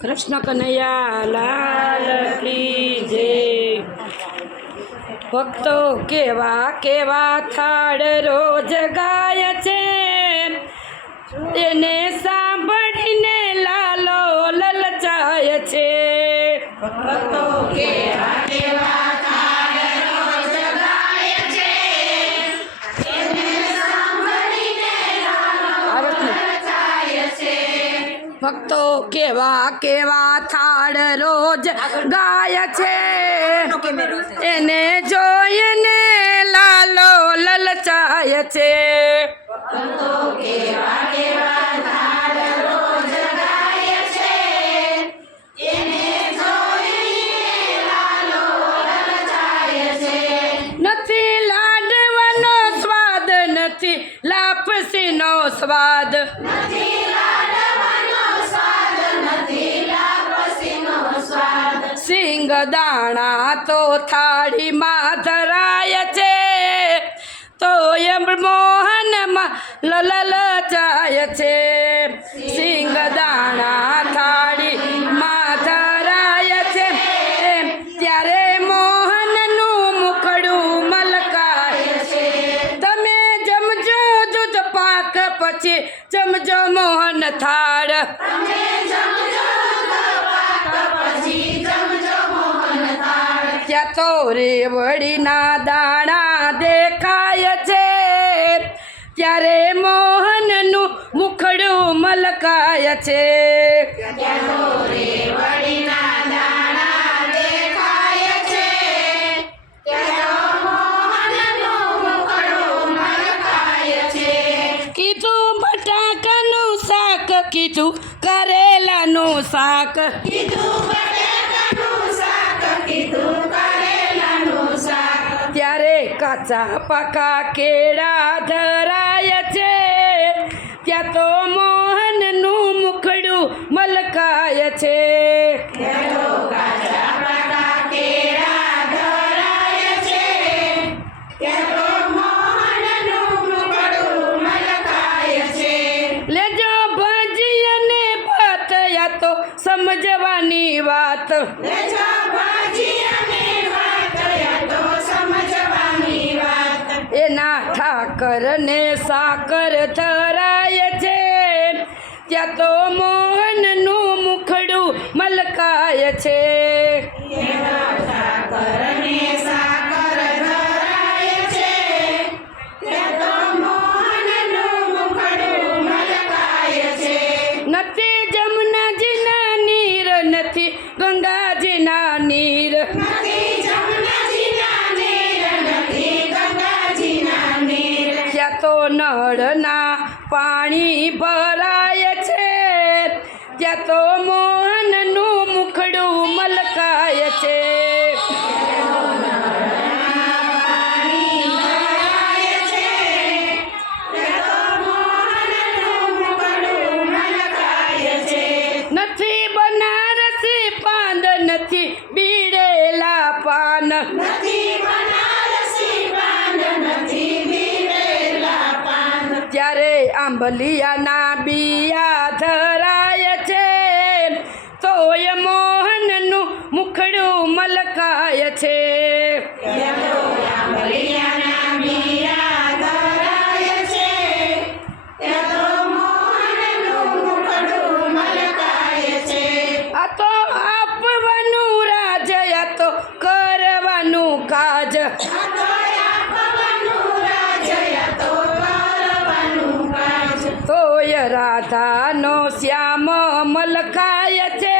કૃષ્ણ કનૈયા લાલ કી જય। ભક્તો કેવા કેવા થાળ રોજ ગાય છે, તેને સાંભળીને લાલો લલચાય છે। ભક્તો કેવા કેવા થાળ રોજ ગાય છે, તેને સાંભળીને લાલો લલચાય છે। ભક્તો કેવા કેવા થાળ રોજ ગાય છે, એને જોઈને લાલો લલચાય છે। ભક્તો કેવા કેવા થાળ રોજ ગાય છે, એને જોઈને લાલો લલચાય છે। નથી લાડવાનો સ્વાદ, નથી લાપસીનો સ્વાદ, નથી લાડવાનો સ્વાદ, નથી લાપસીનો સ્વાદ। સિંગ દાણા તો થાળીમાં ધરાય છે, તો એમ મોહનમાં લલચાય છે। સિંગ દાણા થાળીમાં ધરાય છે, એમ ત્યારે મોહનનું મુખડું મલકાય છે। તમે જમજો દૂધ પાક, પછી જમજો મોહન થાળ। તમે જમજો પાક, પછી જમજો મોહન થાળ। ત્યાં તો રેવડીના દાણા દેખાય છે, ત્યારે મોહનનું મુખડું મલકાય છે। ત્યાં તો રેવડીના દાણા દેખાય છે, ત્યાં તો મોહનનું મુખડું મલકાય છે। કીધું બટાકાનું શાક, કીધું કરેલાનું શાક, કીધું બટાકાનું શાક, કીધું કરેલાનું શાક। ત્યારે કાચા પાકા કેળા ધરાય છે, ત્યાં તો મોહનનું મુખડું મલકાય છે। ત્યાં તો કાચા પાકા કેળા ધરાય છે, ત્યાં તો મોહનનું મુખડું મલકાય છે। લેજો ભાજી અને ભાત, યા તો સમજવાની વાત, લેજો ભાજી અને ભાત, યા તો સમજવાની વાત। એના ઠાકર ને સાકર ધરાય છે, ત્યાં તો મોહનનું મુખડું મલકાય છે। એના ઠાકર ને સાકર ધરાય છે, ત્યાં તો મોહનનું મુખડું મલકાય છે। નથી જમનાજીના નીર, નથી ગંગાજીના નીર, નથી જમનાજીના નીર, નથી ગંગાજીના નીર। ત્યાં તો નળના પાણી ભરાય છે, ત્યાં તો મોહનનું મુખડું મલકાય છે। પાણી ભરાય છે, ત્યાં તો મોહનનું મુખડું મલકાય છે। નથી બનારસી પાંદ, નથી બીડેલા પાન, નથી બનારસી પાન, નથી બીડેલા પાન। ત્યારે આંબલિયાના બિયા ધરાય છે, તોય મોહનનું મુખડું મલકાય છે। ત્યાં તો આંબલિયાના બિયા ધરાય છે, ત્યાં તો મોહનનું મુખડું મલકાય છે। આ તો આપવાનું રાજ, આ તો કરવાનું કાજ, આ તો આપવાનું રાજ, આ તો કરવાનું કાજ। તોય રાધાનો શ્યામ મલકાય છે,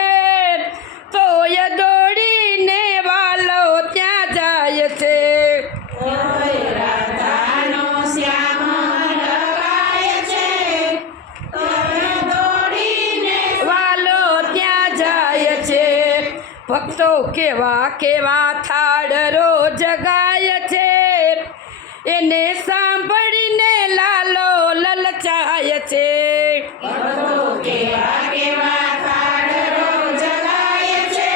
તોય દોડીને વાલો ત્યાં જાય છે। ઓય રાધાનો શ્યામ મલકાય છે, તોય દોડીને વાલો ત્યાં જાય છે। ભક્તો કેવા કેવા થાળ રોજ ગાય છે, એને સાંભળીને લાલો લલચાય છે। ભક્તો કેવા કેવા થાળ રોજ ગાય છે,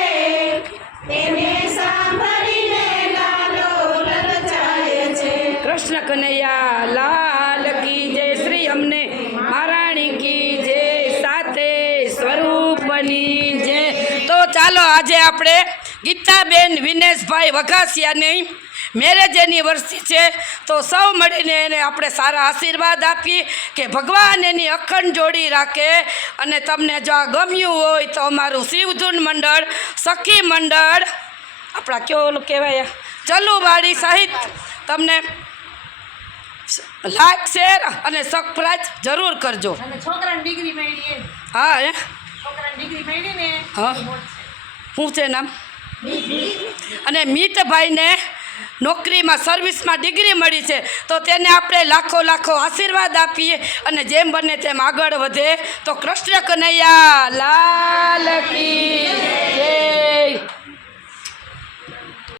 તેને સાંભળીને લાલો લલચાય છે। કૃષ્ણ કનૈયા લાલ કી જય, શ્રી અમને મહારાણી કી જય, સાથે સ્વરૂપ બાપની જય. તો ચાલો આજે આપણે ગીતાબેન વિનેશભાઈ વઘાસિયાની મેરેજ એનિવર્સરી છે, તો સૌ મળીને એને આપણે સારા આશીર્વાદ આપીએ કે ભગવાન એની અખંડ જોડી રાખે. અને તમને જો આ ગમ્યું હોય તો અમારું શિવધૂન મંડળ, સખી મંડળ, આપણા કયો ઓલું કહેવાય ચલુવાડી સહિત તમને લાઈક શેર અને સબસ્ક્રાઇબ જરૂર કરજો. અને છોકરાની ડિગ્રી મળી એમ. હા છોકરાની ડિગ્રી મળી ને હા શું છે નામ? અને મિતભાઈને નોકરીમાં સર્વિસમાં ડિગ્રી મળી છે, તો તેને આપણે લાખો લાખો આશીર્વાદ આપીએ અને જેમ બને તેમ આગળ વધે. તો કૃષ્ણ કનૈયા લાલ કી જય.